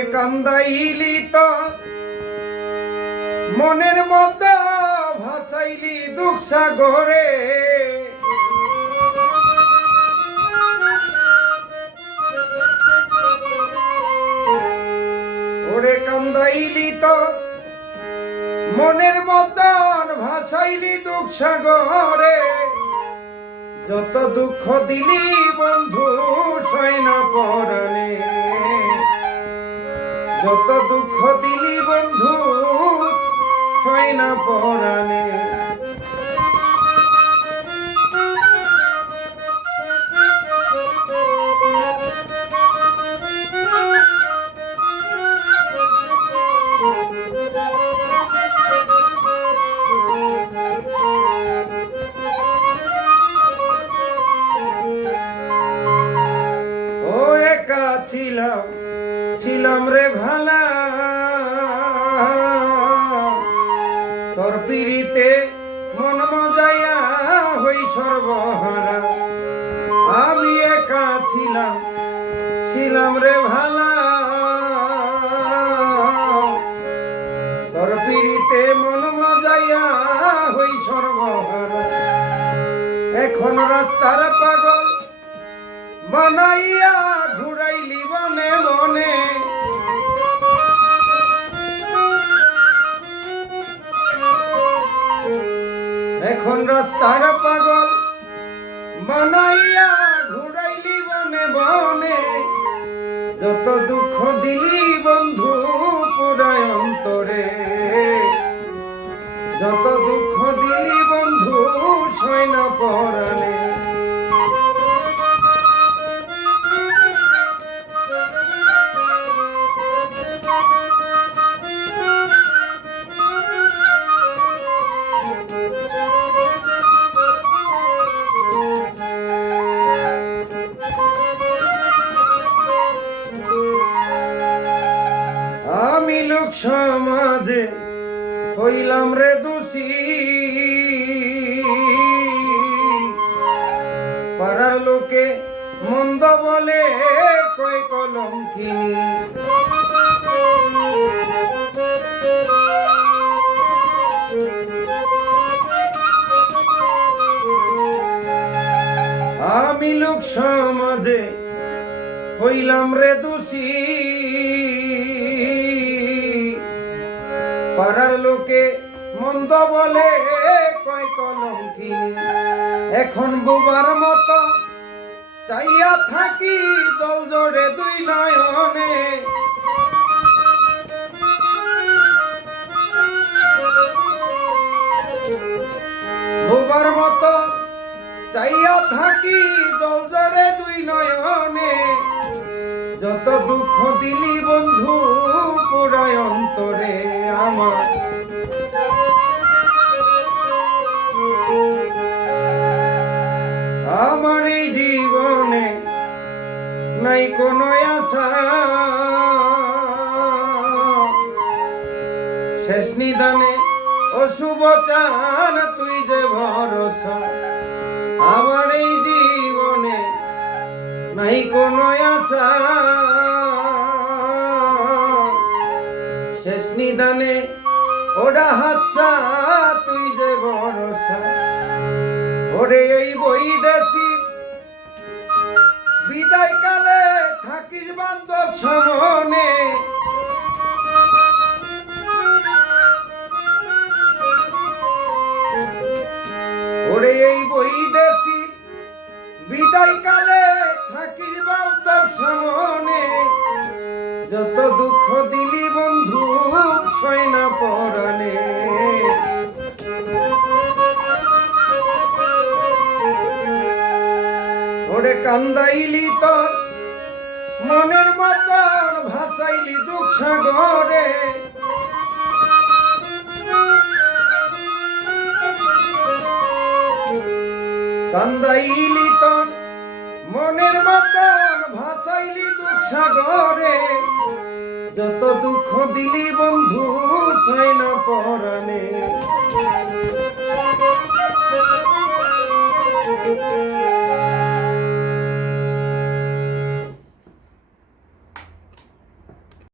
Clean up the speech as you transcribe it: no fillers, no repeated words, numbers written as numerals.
ওরে কান্দাইলি তো মনের মতো ভাসাইলি দুঃখ সাগরে, ওরে কান্দাইলি তো মনের মতন ভাসাইলি দুঃখ সাগরে, যত দুঃখ দিলি বন্ধু সয় না পরাণে, যত দুঃখ দিলি বন্ধু সয় না পরাণে। ছিলাম রে ভালা তোর পিড়িতে মন মজাইয়া হই সর্বহারা, আমি একা ছিলাম রে ভালা তোর পিড়িতে মন মজাইয়া হই সর্বহারা, এখন রাস্তার পাগল বানাইয়া ঘুরাইলি বনে বনে, এখন রাস্তার পাগল বানাইয়া ঘুরাইলি বনে বনে, যত দুঃখ দিলি বন্ধু পুরায় অন্তরে, যত দুঃখ দিলি বন্ধু সয় না পরাণে। আমি লোক সমাজে হইলাম রে দোষী, পাড়ার লোকে মন্দ বলে কয় কলঙ্কিনী, আমি লোক সমাজে হইলাম রে দোষী, পাড়ার লোকে মন্দ বলে কয় কলঙ্কিনী, এখন বোবার মতো চাইয়া থাকি দল জোড়ে দুই নয়নে, বোবার মতো চাইয়া থাকি দল জোড়ে দুই নয়নে, যত দুঃখ দিলি বন্ধু পুরায় অন্তরে আমার, আমার এই জীবনে নাই কোনো আশা, শেষ নিদানে অশুভ চান তুই যে ভরসা, আমার এই জীবনে নাই কোনো আশা, শেষ নিদানে ওরা হাতসা তুই যে ভরসা, ওরে এই বৈদেশী বিদায় কালে থাকিস বান্ধব সমনে, ওরে এই বৈদেশী বিদায় কালে থাকিস বান্ধব সমনে, যত দুঃখ দিলি বন্ধু সয় না পরাণে। ওরে কান্দাইলি তোর মনের মতন ভাসাইলি দুঃখ সাগরে, কান্দাইলি তোর মনের মতন ভাসাইলি দুঃখ সাগরে, যত দুঃখ দিলি বন্ধু সয় না পরাণে।